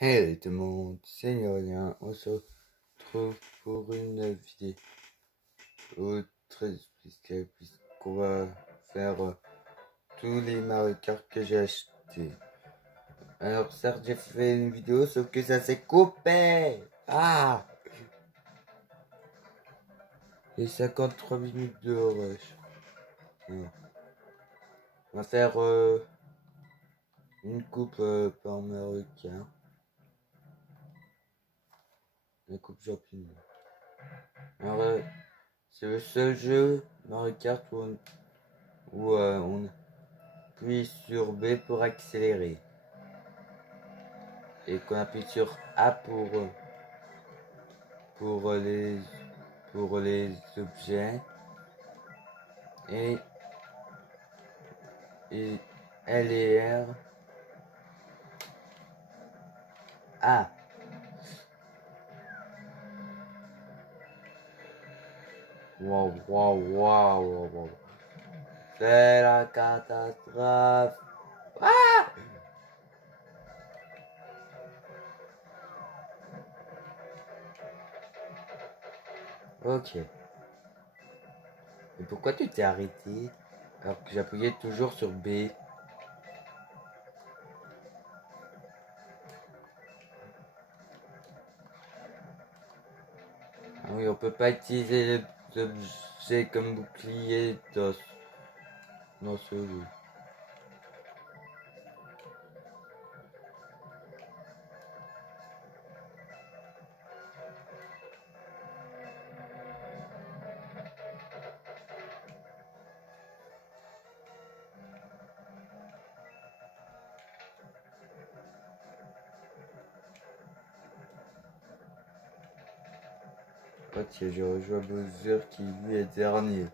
Hey tout le monde, c'est Lorien, on se retrouve pour une vidéo très spéciale puisqu'on va faire tous les Mario Kart que j'ai achetés. Alors certes j'ai fait une vidéo sauf que ça s'est coupé. Ah, et 53 minutes de rush. Alors, on va faire une coupe par Mario Kart. La coupe champignon. Alors c'est le seul jeu Mario Kart où on appuie sur B pour accélérer et qu'on appuie sur A pour les objets et L et R. A. Wow. C'est la catastrophe. Ah! Ok. Mais pourquoi tu t'es arrêté alors que j'appuyais toujours sur B? Ah oui, on peut pas utiliser les objets comme bouclier dans ce jeu. Ok, je rejoins Bowser qui lui est dernier.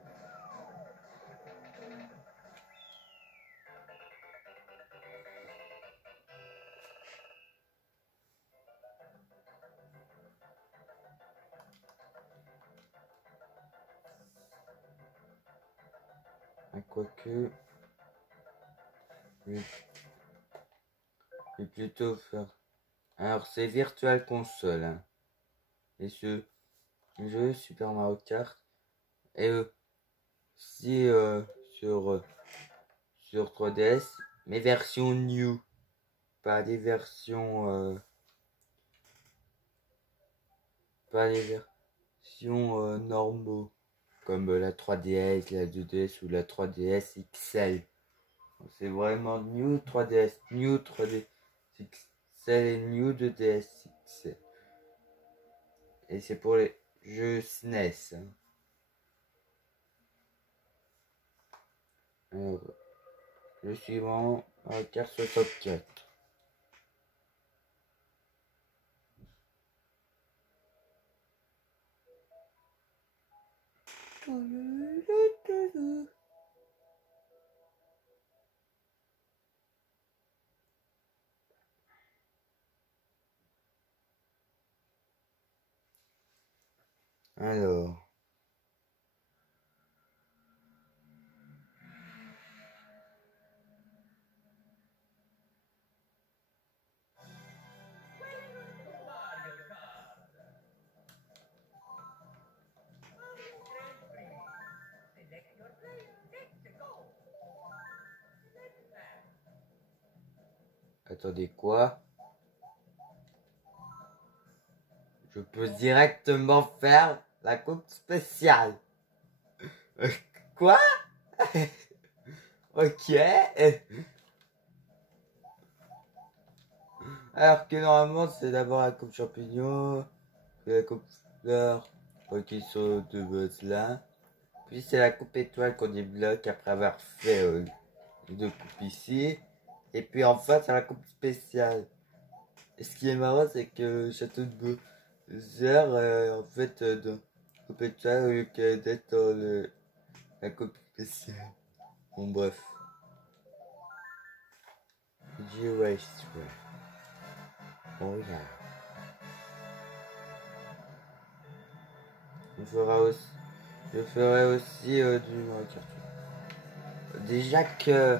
Quoique, je vais plutôt faire. Alors, c'est Virtual Console. Hein. Et ce jeu Super Mario Kart est aussi sur 3DS, mais version new, pas des versions, pas les versions normaux, comme la 3DS, la 2DS ou la 3DS XL. C'est vraiment New 3DS, New 3DS XL et New 2DS XL. Et c'est pour les jeux SNES. Hein. Alors, le suivant, Mario Kart 64. Alors, attendez quoi? Je peux directement faire la coupe spéciale. Quoi? Ok. Alors que normalement c'est d'abord la coupe champignon, puis la coupe fleur, qui sont de base là. Puis c'est la coupe étoile qu'on débloque après avoir fait deux coupes ici. Et puis enfin c'est la coupe spéciale. Et ce qui est marrant c'est que le château de Bowser en fait dans la coupe étoile au lieu d'être dans la coupe spéciale. Bon bref. G-Race. Oh yeah. Je ferai aussi du Mario Kart. Déjà que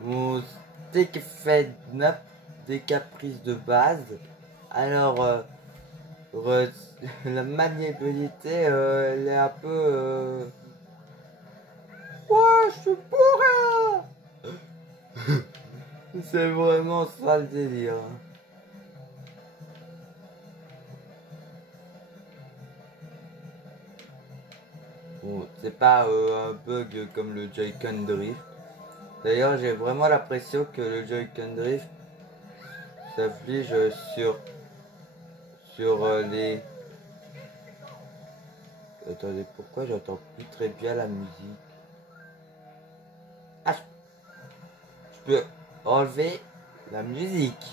mon stick fait 9 des caprices de base. Alors, la maniabilité, elle est un peu... Ouais, je suis bourré. C'est vraiment ça le délire. Bon, c'est pas un bug comme le Joy-Con Drift. D'ailleurs, j'ai vraiment l'impression que le Joy-Con Drift s'afflige sur les... Attendez, pourquoi j'entends plus très bien la musique? Ah, je peux enlever la musique.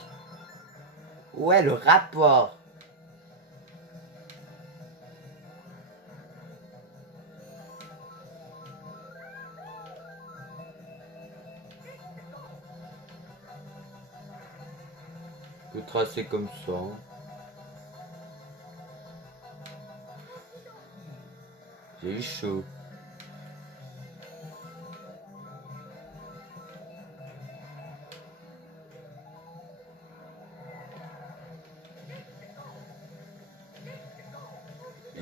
Ouais, le rapport. Je peux tracer comme ça. J'ai eu chaud.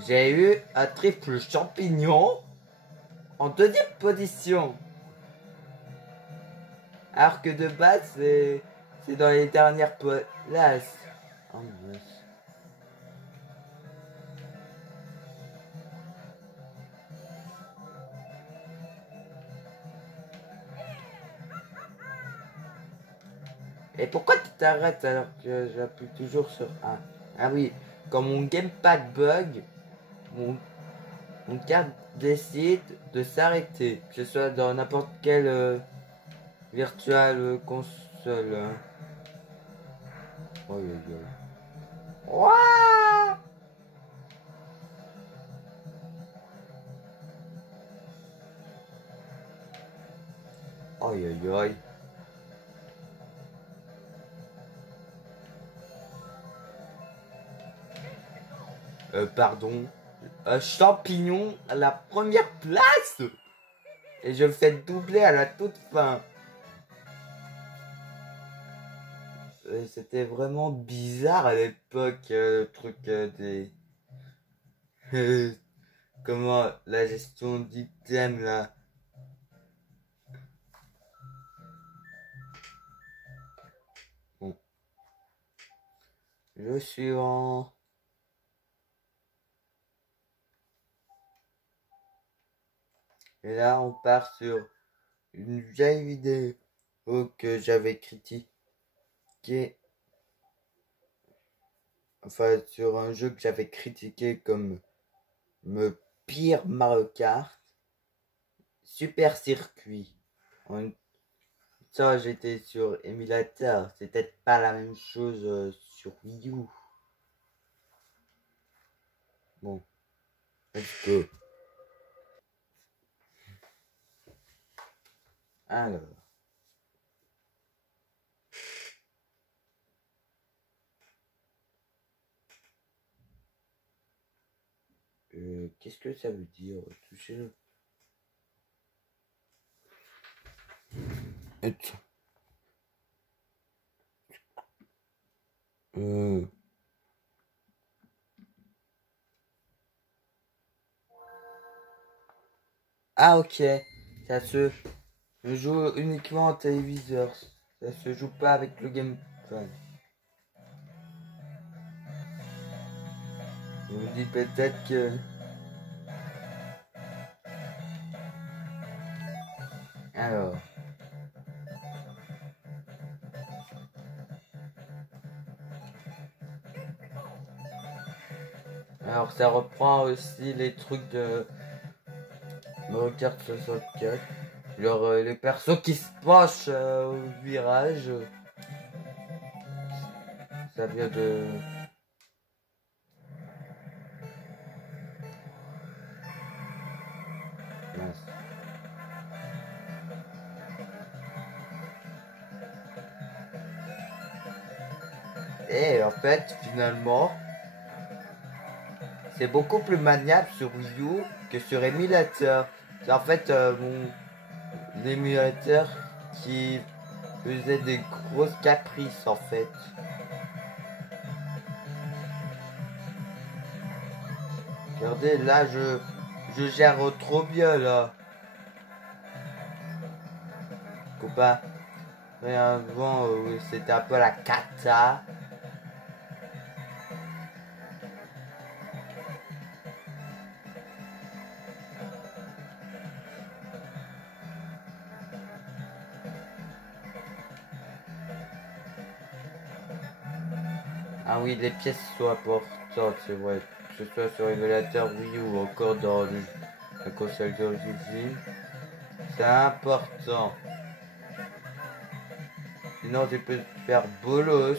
J'ai eu un triple champignon en deuxième position. Alors que de base, c'est dans les dernières places. Oh mince. Et pourquoi tu t'arrêtes alors que j'appuie toujours sur A? Ah oui, quand mon gamepad bug, mon carte décide de s'arrêter, que ce soit dans n'importe quelle virtual console. Oh yo yo. Ouah! Oh yo yo. Pardon. Un champignon à la première place et je le fais doubler à la toute fin. C'était vraiment bizarre à l'époque, le truc des... comment la gestion d'items là. Bon. Le suivant. Et là on part sur une vieille vidéo que j'avais critiqué. Enfin sur un jeu que j'avais critiqué comme le pire Mario Kart. Super Circuit. Ça, j'étais sur émulateur. C'est peut-être pas la même chose sur Wii U. Bon. Let's go. Alors. Qu'est-ce que ça veut dire? Toucher le... Ah ok, ça se joue uniquement en téléviseur, ça se joue pas avec le gamepad. Je me dis peut-être que... Alors... Alors ça reprend aussi les trucs de Mario Kart 64. Genre les persos qui se penchent au virage. Ça vient de... Mince. Et en fait, finalement, c'est beaucoup plus maniable sur Wii U que sur émulateur. C'est en fait mon émulateur qui faisait des grosse caprice en fait. Regardez, là je gère trop bien là. Copain. Mais avant, oui, c'était un peu la cata. Ah oui, les pièces sont importantes, c'est vrai. Que ce soit sur l'émulateur Wii U ou encore dans la console d'origine. C'est important. Sinon, tu peux te faire bolos.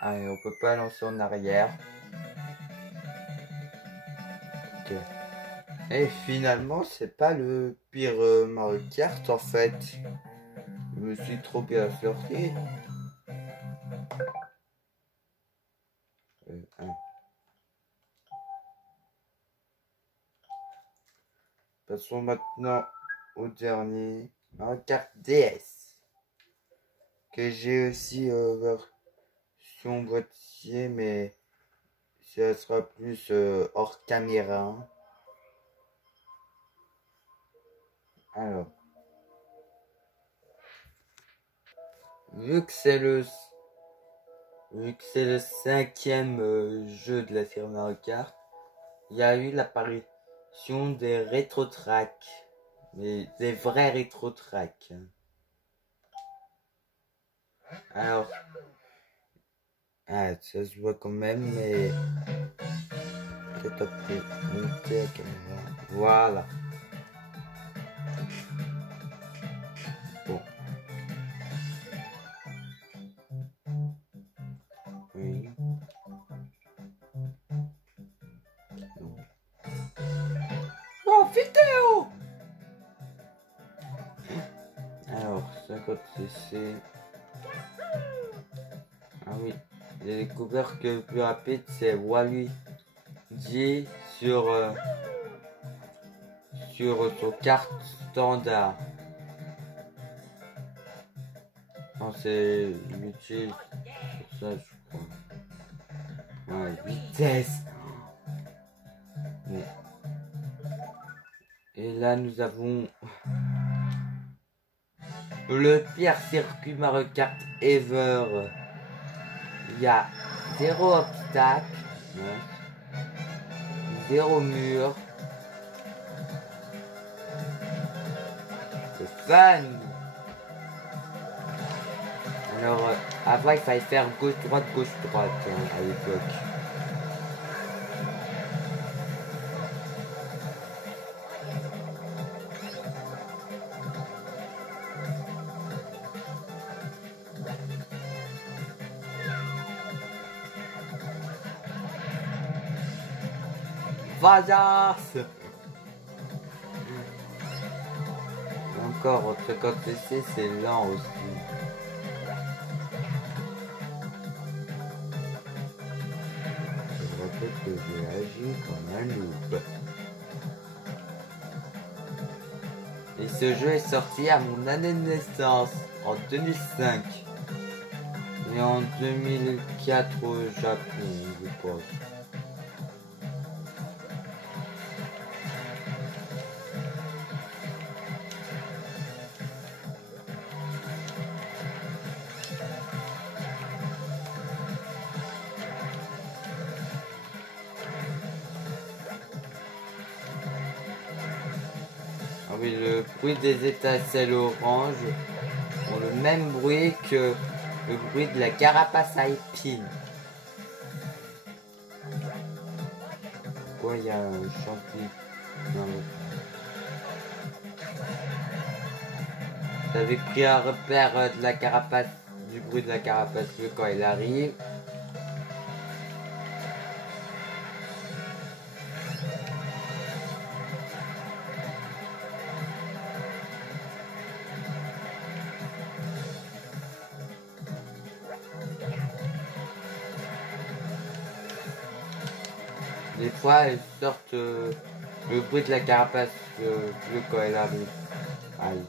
Allez, on peut pas lancer en arrière. Ok. Et finalement, c'est pas le pire Mario Kart en fait. Je me suis trop bien sorti. Passons maintenant au dernier Mario Kart DS. Que j'ai aussi version boîtier, mais ça sera plus hors caméra. Alors, vu que c'est le cinquième jeu de la série Mario Kart, il y a eu l'apparition des rétro-tracks, mais des vrais rétro-tracks. Alors, ça se voit quand même, mais peut-être après monter la caméra. Voilà. Bon. Oui. Oh, vidéo! Alors, 50cc. Ah oui, j'ai découvert que le plus rapide c'est Wally G sur son carte standard. Non, c'est 8G sur ça, je crois. Ouais, vitesse! Ouais. Et là, nous avons le pire circuit Mario Kart ever. Il y a 0 obstacle, ouais. 0 mur. C'est fun! Alors, avant, il fallait faire gauche-droite hein, à l'époque. Vadas! Encore, 50cc, c'est lent aussi. Je répète que j'ai agi comme un loup. Et ce jeu est sorti à mon année de naissance, en 2005. Et en 2004 au Japon, je crois. Ah oui, le bruit des étincelles orange ont le même bruit que le bruit de la carapace à épines. Pourquoi il y a un chantier? J'avais pris un repère de la carapace, du bruit de la carapace quand il arrive. Des fois, elles sortent le bruit de la carapace bleue quand elle arrive. Aïe.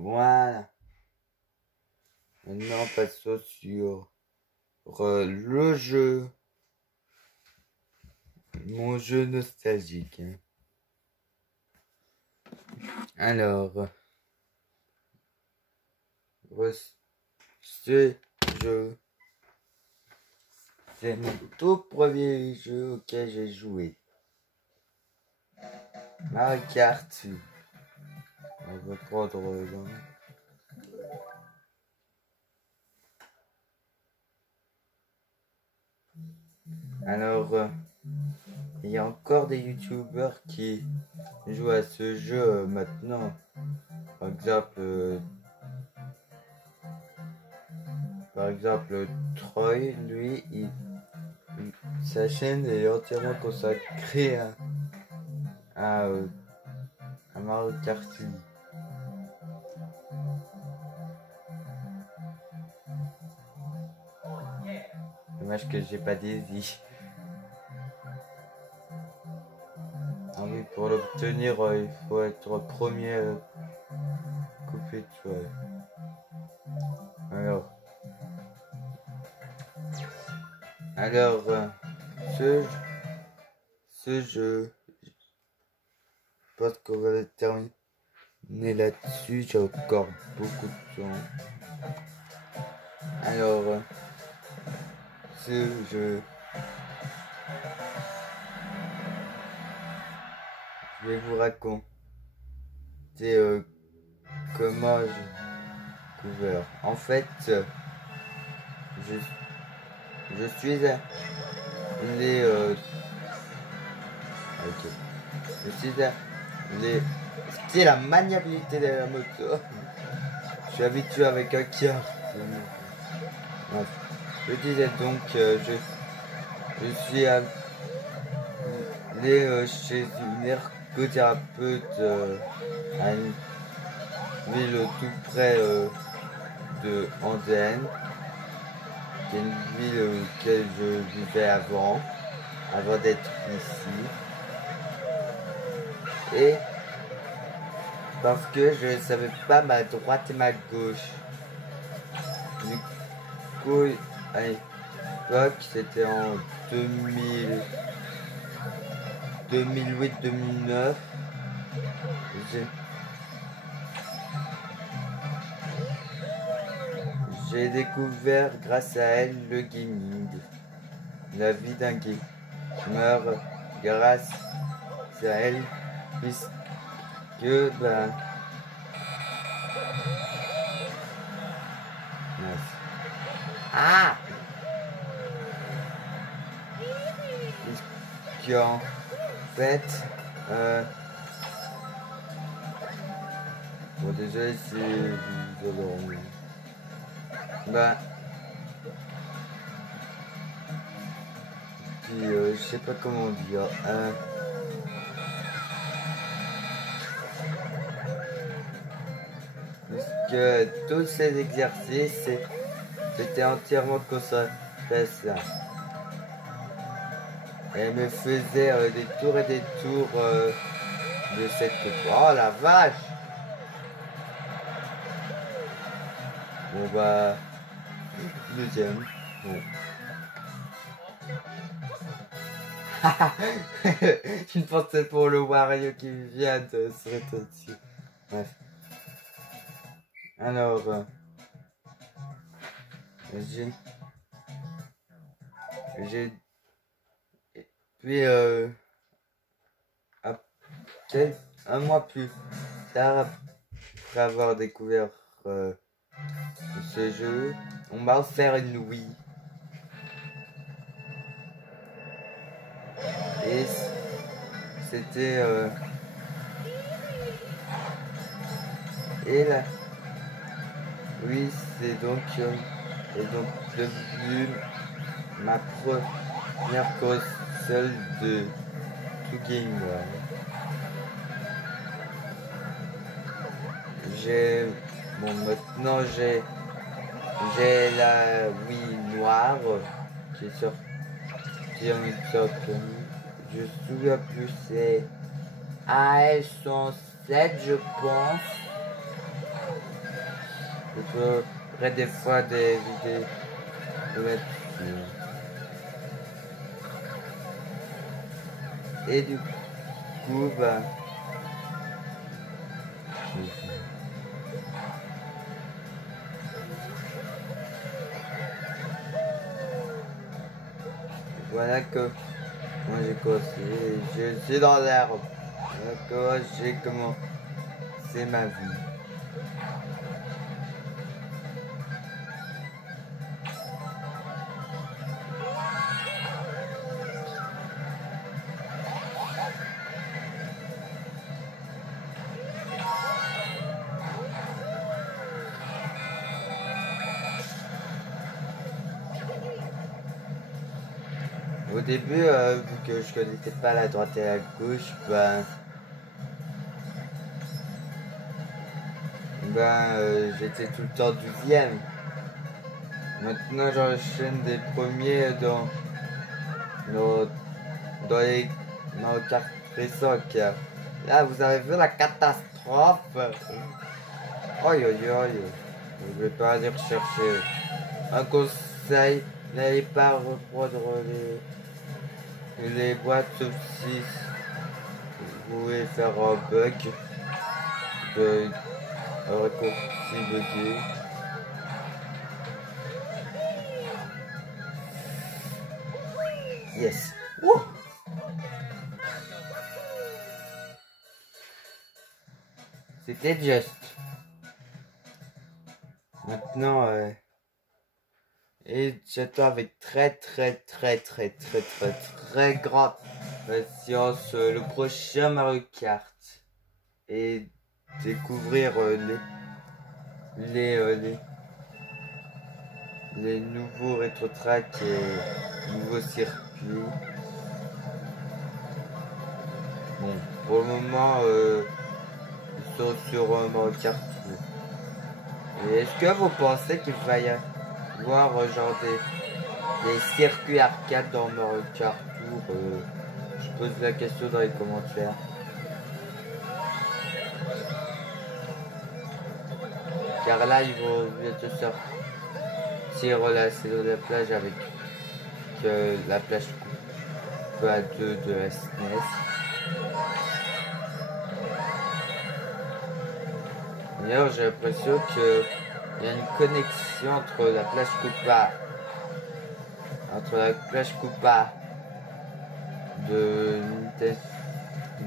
Voilà. Maintenant, passons sur le jeu. Mon jeu nostalgique. Alors, ce jeu, c'est mon tout premier jeu auquel j'ai joué. Mario Kart. On va prendre alors, il y a encore des youtubeurs qui jouent à ce jeu maintenant. Par exemple, Troy, lui, sa chaîne est entièrement consacrée à Mario Kart. Dommage que j'ai pas Daisy. Ah oui, pour l'obtenir, il faut être premier coupe étoile. Alors, ce jeu, je pense qu'on va le terminer là-dessus. J'ai encore beaucoup de temps. Alors, ce jeu, je vais vous raconter comment j'ai découvert. En fait, je suis allé ok. Je suis allé. C'est la maniabilité de la moto. Je suis habitué avec un kart. Je disais donc, je suis allé chez une ergothérapeute à une ville tout près de Andenne, qui est une ville où je vivais avant d'être ici. Et parce que je ne savais pas ma droite et ma gauche. Du coup, à l'époque, c'était en 2008-2009. J'ai découvert grâce à elle le gaming, la vie d'un gamer grâce à elle, puisque ben puisqu'en fait bon déjà si vous allez puis je sais pas comment dire puisque tous ces exercices c'était entièrement consacré à ça. Elle me faisait des tours et des tours de cette coupe. Oh la vache! Bon bah deuxième. Bon. Une pensée pour le Wario qui vient de se mettre dessus. Bref. Alors j'ai puis après un mois plus tard, après avoir découvert ce jeu, on m'a offert une Wii. Et c'était... et là... Oui, c'est donc devenu ma première console de tout gamer. Maintenant j'ai la Wii noire qui est sortie en octobre. Je me souviens plus, c'est AS107 je pense. Je ferai des fois des vidéos là-dessus. Et du coup, bah... Voilà que moi j'ai commencé, je suis dans l'herbe. Voilà que j'ai commencé ma vie. Au début, vu que je connaissais pas la droite et la gauche, j'étais tout le temps 12e. Maintenant, j'enchaîne des premiers dans les cartes récentes. Là, vous avez vu la catastrophe. Aïe aïe aïe. Je vais pas aller rechercher. Un conseil, n'allez pas reprendre les boîtes sauf si vous voulez faire un bug un raccourci bugué. Yes. Wouh. C'était juste. Maintenant, et j'attends avec très grande patience le prochain Mario Kart et découvrir les nouveaux rétro-tracks et nouveaux circuits. Bon, pour le moment, ils sont sur Mario Kart Tour. Et est-ce que vous pensez qu'il va y avoir genre des circuits arcade dans Mario Kart Tour? Je pose la question dans les commentaires. Car là, ils vont bientôt sortir la saison de la plage avec la plage coupe à 2 de la SNES. D'ailleurs, j'ai l'impression qu'il y a une connexion entre la plage Koopa de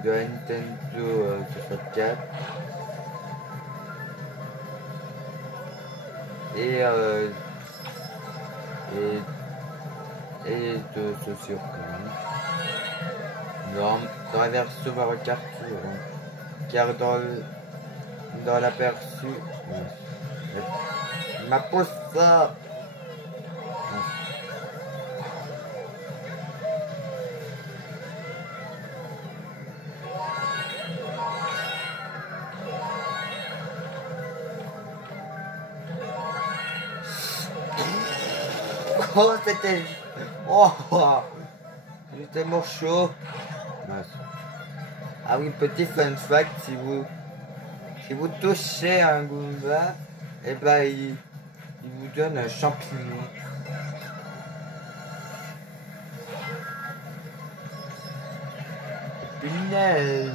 la Nintendo 64 et de ce circuit dans la version Mario Kart Tour, hein. Car dans l'aperçu ma pose ça. Oh, c'était... Oh, j'étais tellement chaud. Ah oui, petit fun fact, si vous touchez un Goomba, et ben il vous donne un champignon. Punaise.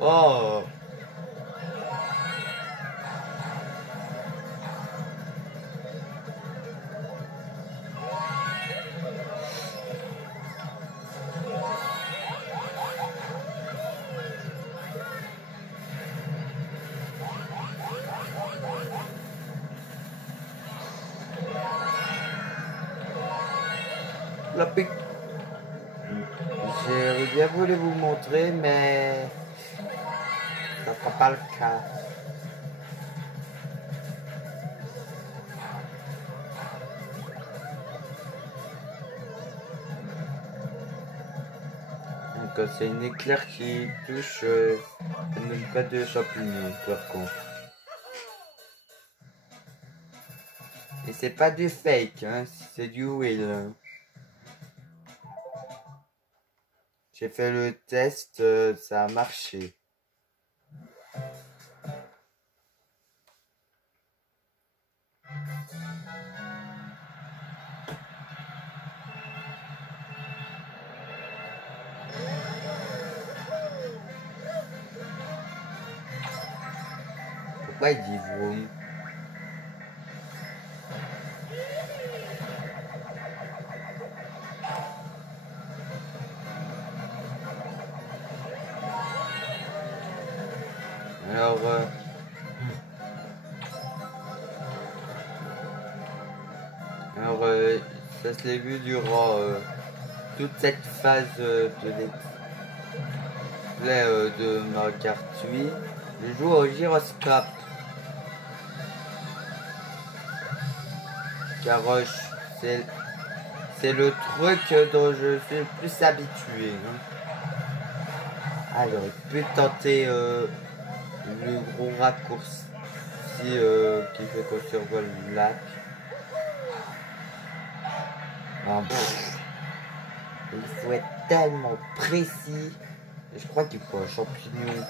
Oh. La pique. J'ai bien voulu vous montrer, mais ça ne sera pas le cas. Donc c'est une éclair qui touche, même pas de champignons par contre. Et c'est pas du fake, hein, c'est du real. J'ai fait le test, ça a marché. Pourquoi il dit vroom? Alors, ça se l'est vu durant toute cette phase de l'explay de Mario Kart 8. Je joue au gyroscope. Car c'est le truc dont je suis le plus habitué. Hein. Ah, j'aurais pu tenter le gros raccourci qui fait qu'on survole le lac. Ah, il faut être tellement précis. Et je crois qu'il faut un champignon.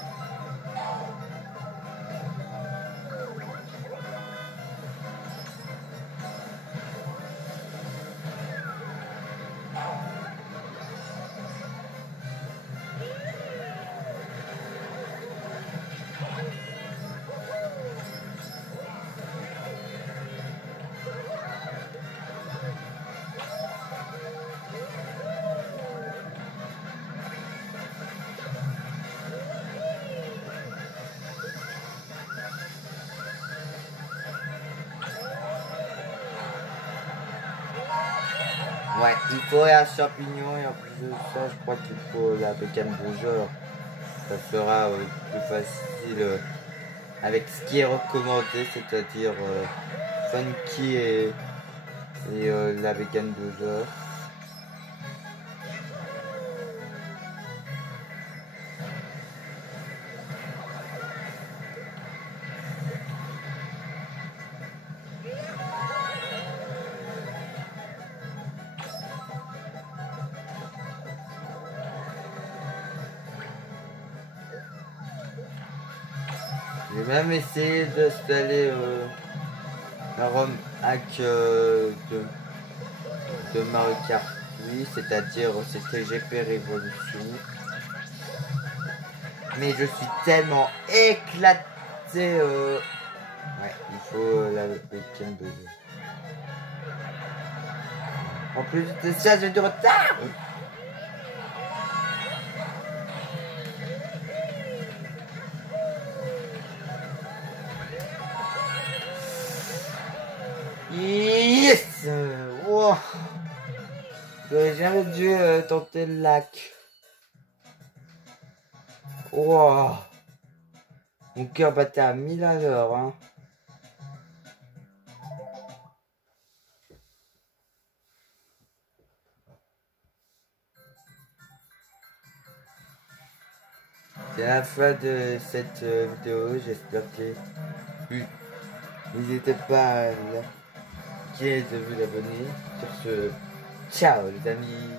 Ouais, il faut un champignon et en plus de ça, je crois qu'il faut la bécane rougeole. Ça sera plus facile avec ce qui est recommandé, c'est-à-dire funky et la bécane rougeole. J'ai même essayé d'installer un ROM hack de Mario Kart 8, c'est-à-dire c'était GP Revolution. Mais je suis tellement éclaté. Ouais, il faut la bécane de jeu. En plus de ça, j'ai du retard. Yes! Wow. J'aurais jamais dû tenter le lac. Wow. Mon cœur battait à 1000 à l'heure. Hein. C'est la fin de cette vidéo. J'espère que n'hésitez pas à liker et de vous abonner. Sur ce, ciao les amis.